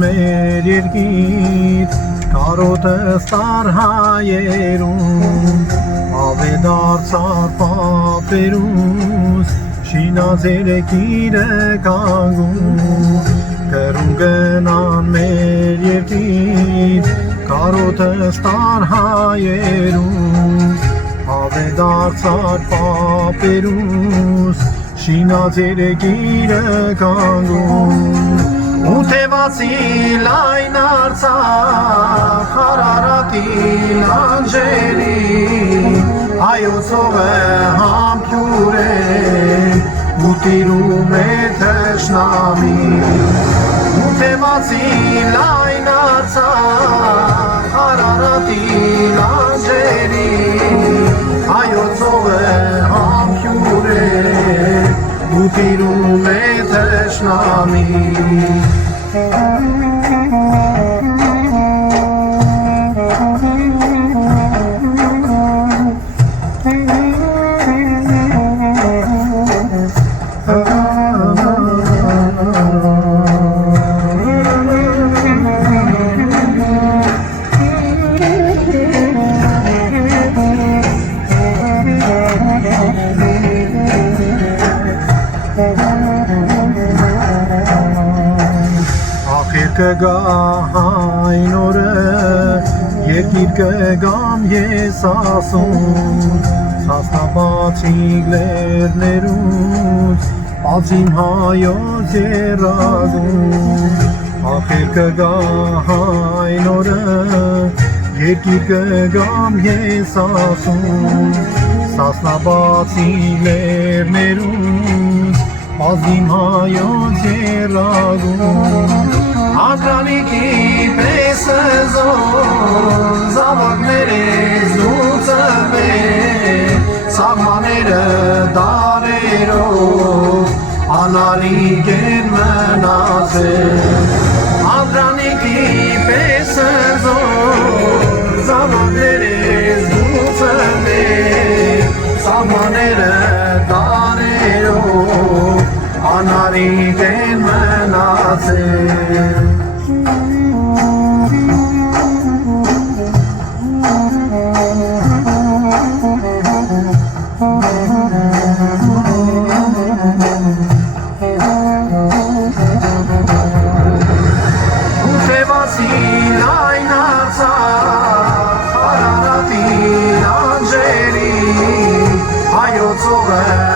մեր երկիր կարոտը ստար հայերուն ավետարցար պապերուս շինազերեկիրը կանգուն կրում գնան մեր երկիր կարոտը ստար հայերուն ավետարցար պապերուս շինազերեկիրը կանգուն Ուտևացի լայն արցախ հարարատի լանջերի հայոցողը համբյուր է ուտիրում է թշնամի Ուտևացի լայն արցախ հարարատի լանջերի հայոցողը համբյուր է ուտիրում է թշնամի Կգա այն օրը երկիր կգամ ես ասում Սասնաբացիկ լերներուց Ածիմ հայոց երազում Ախեր կգա այն օրը երկիր կգամ ես ասում Սասնաբացիկ լերներուց Ածիմ հայոց երազում Անդրանիկի պես զոն զավակներես դուծëm է Սաղմաները դարերով անարիկ են մնացել Անդրանիկի պես զոն զավակներես դուծեմ է Սաղմաները դարերով անարիկ են մնացել Ուտևացի լայն արցախ հարարատի լանջերի հայոցողը